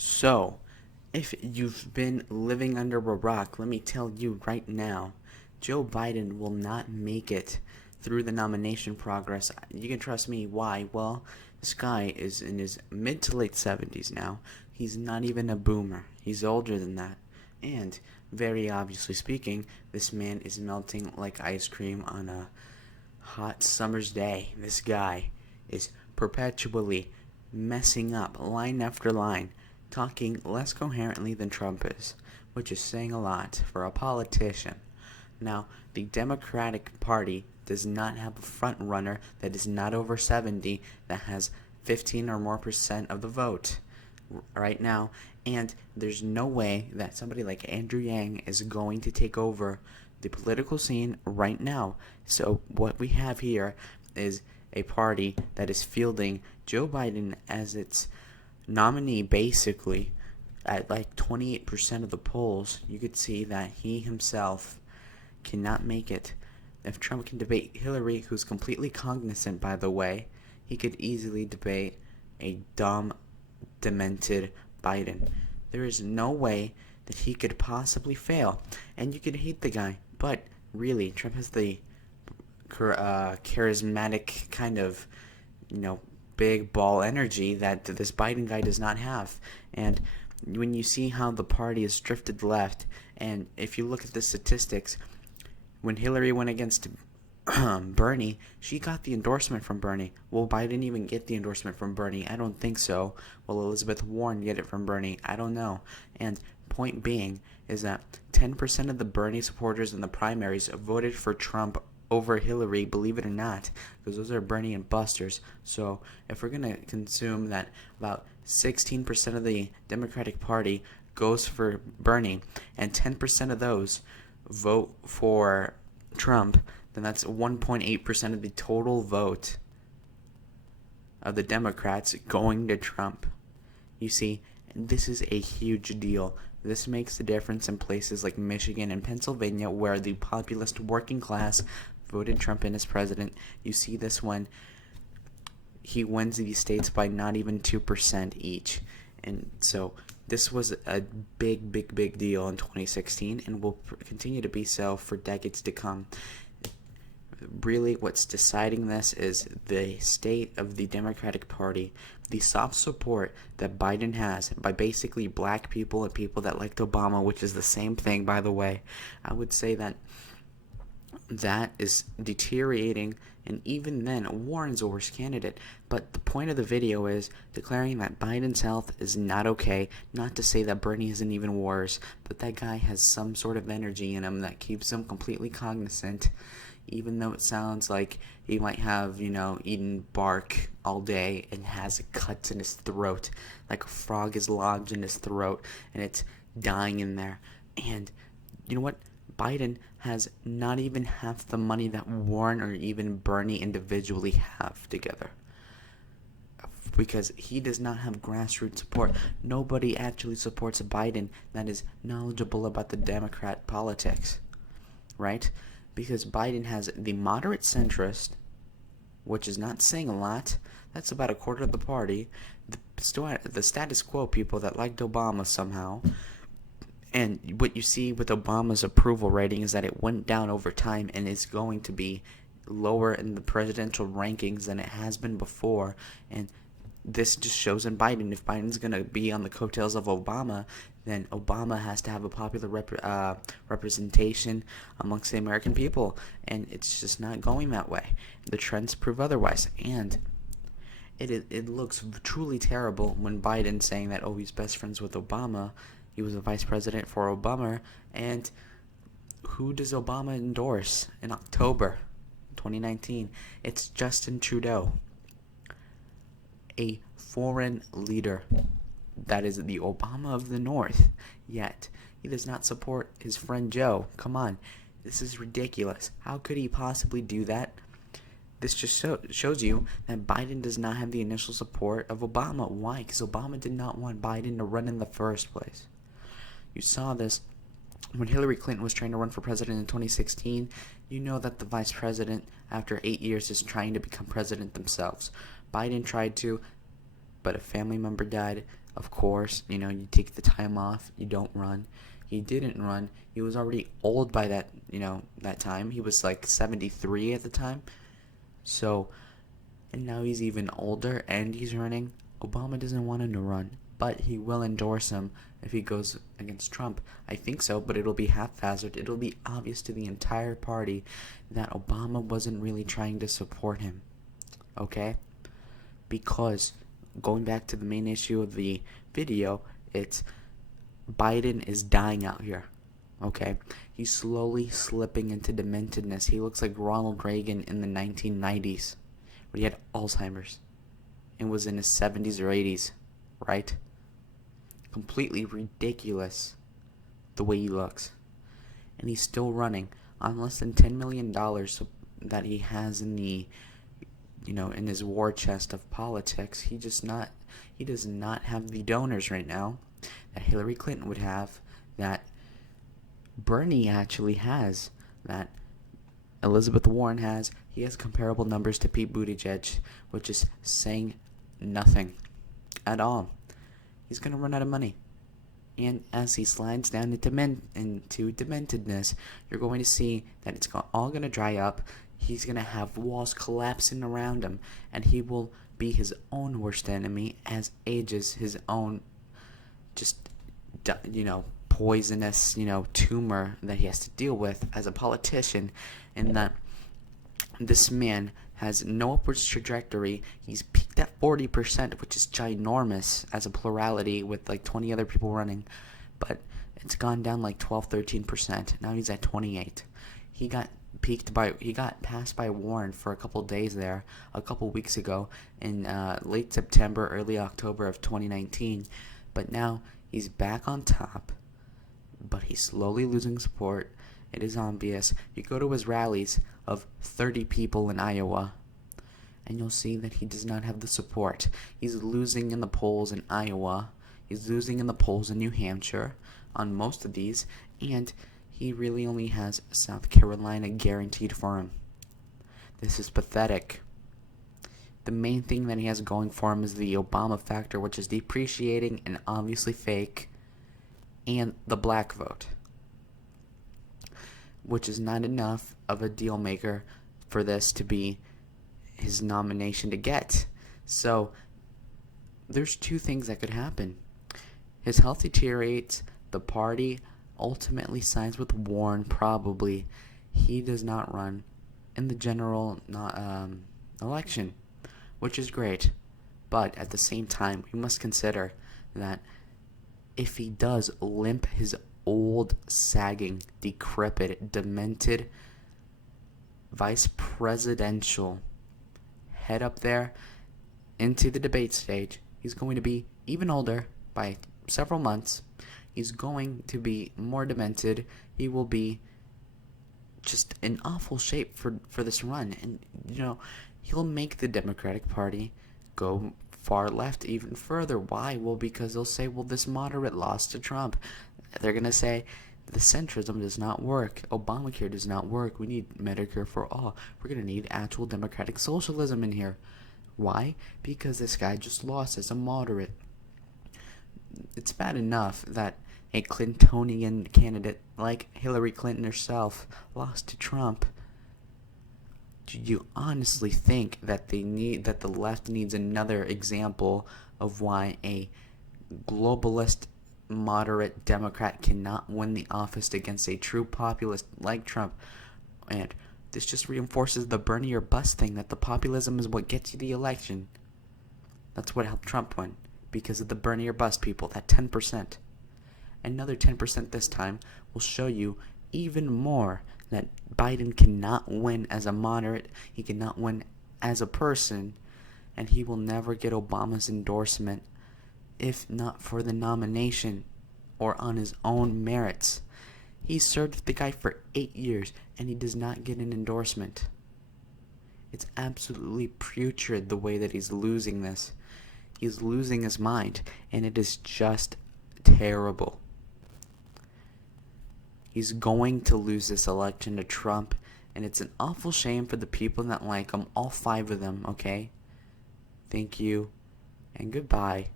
So, if you've been living under a rock, let me tell you right now, Joe Biden will not make it through the nomination progress. You can trust me. Why? Well, this guy is in his mid to late 70s now. He's not even a boomer. He's older than that. And, very obviously speaking, this man is melting like ice cream on a hot summer's day. This guy is perpetually messing up line after line, talking less coherently than Trump is, which is saying a lot for a politician. Now, the Democratic Party does not have a front runner that is not over 70 that has 15 or more percent of the vote right now, and there's no way that somebody like Andrew Yang is going to take over the political scene right now. So what we have here is a party that is fielding Joe Biden as its nominee basically at like 28% of the polls. You could see that he himself cannot make it. If Trump can debate Hillary, who's completely cognizant, by the way, he could easily debate a dumb, demented Biden. There is no way that he could possibly fail. And you could hate the guy, but really, Trump has the charismatic kind of, big ball energy that this Biden guy does not have. And when you see how the party has drifted left, and if you look at the statistics, when Hillary went against Bernie, she got the endorsement from Bernie. Will Biden even get the endorsement from Bernie? I don't think so. Will Elizabeth Warren get it from Bernie? I don't know. And point being is that 10% of the Bernie supporters in the primaries voted for Trump over Hillary, believe it or not, because those are Bernie and busters. So if we're going to consume that about 16% of the Democratic Party goes for Bernie and 10% of those vote for Trump, then that's 1.8% of the total vote of the Democrats going to Trump. You see, this is a huge deal. This makes the difference in places like Michigan and Pennsylvania, where the populist working class voted Trump in as president. You see this when he wins these states by not even 2% each. And so this was a big deal in 2016 and will continue to be so for decades to come. Really, what's deciding this is the state of the Democratic Party, the soft support that Biden has by basically black people and people that liked Obama, which is the same thing, by the way. I would say that is deteriorating, and even then, Warren's a worse candidate. But the point of the video is declaring that Biden's health is not okay. Not to say that Bernie isn't even worse, but that guy has some sort of energy in him that keeps him completely cognizant, even though it sounds like he might have, eaten bark all day and has cuts in his throat, like a frog is lodged in his throat, and it's dying in there. And you know what? Biden has not even half the money that Warren or even Bernie individually have together, because he does not have grassroots support. Nobody actually supports Biden that is knowledgeable about the Democrat politics, right? Because Biden has the moderate centrist, which is not saying a lot. That's about a quarter of the party. The status quo people that liked Obama somehow. And what you see with Obama's approval rating is that it went down over time and is going to be lower in the presidential rankings than it has been before. And this just shows in Biden. If Biden's going to be on the coattails of Obama, then Obama has to have a popular representation amongst the American people. And it's just not going that way. The trends prove otherwise. And it looks truly terrible when Biden's saying that, he's best friends with Obama. He was a vice president for Obama. And who does Obama endorse in October 2019? It's Justin Trudeau, a foreign leader that is the Obama of the North. Yet he does not support his friend Joe. Come on, this is ridiculous. How could he possibly do that? This just shows you that Biden does not have the initial support of Obama. Why? Because Obama did not want Biden to run in the first place. You saw this when Hillary Clinton was trying to run for president in 2016. You know that the vice president, after 8 years, is trying to become president themselves. Biden tried to, but a family member died. Of course, you take the time off, you don't run. He didn't run. He was already old by that time. He was like 73 at the time. So, and now he's even older and he's running. Obama doesn't want him to run, but he will endorse him if he goes against Trump. I think so, but it'll be haphazard. It'll be obvious to the entire party that Obama wasn't really trying to support him. Okay? Because, going back to the main issue of the video, it's Biden is dying out here. Okay? He's slowly slipping into dementedness. He looks like Ronald Reagan in the 1990s, when he had Alzheimer's and was in his 70s or 80s, right? Completely ridiculous the way he looks. And he's still running on less than $10 million that he has in the in his war chest of politics. He does not have the donors right now that Hillary Clinton would have, that Bernie actually has, that Elizabeth Warren has. He has comparable numbers to Pete Buttigieg, which is saying nothing at all. He's going to run out of money. And as he slides down into dementedness, you're going to see that it's all going to dry up. He's going to have walls collapsing around him, and he will be his own worst enemy as ages his own poisonous, tumor that he has to deal with as a politician, and that this man has no upwards trajectory. He's peaked at 40%, which is ginormous as a plurality with like 20 other people running, but it's gone down like 12-13%. Now he's at 28. He got passed by Warren for a couple days there, a couple weeks ago in late September, early October of 2019, but now he's back on top, but he's slowly losing support. It is obvious. You go to his rallies of 30 people in Iowa, and you'll see that he does not have the support. He's losing in the polls in Iowa. He's losing in the polls in New Hampshire on most of these, and he really only has South Carolina guaranteed for him. This is pathetic. The main thing that he has going for him is the Obama factor, which is depreciating and obviously fake, and the black vote, which is not enough of a deal maker for this to be his nomination to get. So there's two things that could happen. His health deteriorates, the party ultimately sides with Warren, probably. He does not run in the general election, which is great. But at the same time, we must consider that if he does limp his old, sagging, decrepit, demented vice presidential head up there into the debate stage, he's going to be even older by several months. He's going to be more demented. He will be just in awful shape for this run. And, he'll make the Democratic Party go far left even further. Why? Well, because they'll say, well, this moderate lost to Trump. They're going to say, the centrism does not work. Obamacare does not work. We need Medicare for all. We're going to need actual democratic socialism in here. Why? Because this guy just lost as a moderate. It's bad enough that a Clintonian candidate like Hillary Clinton herself lost to Trump. Do you honestly think that the left needs another example of why a globalist moderate Democrat cannot win the office against a true populist like Trump? And this just reinforces the Bernie or bust thing, that the populism is what gets you the election. That's what helped Trump win, because of the Bernie or bust people, that 10%. Another 10% this time will show you even more that Biden cannot win as a moderate, he cannot win as a person, and he will never get Obama's endorsement if not for the nomination or on his own merits. He served the guy for 8 years and he does not get an endorsement. It's absolutely putrid the way that he's losing this. He's losing his mind, and it is just terrible. He's going to lose this election to Trump, and it's an awful shame for the people that like him, all 5 of them, okay? Thank you. and goodbye.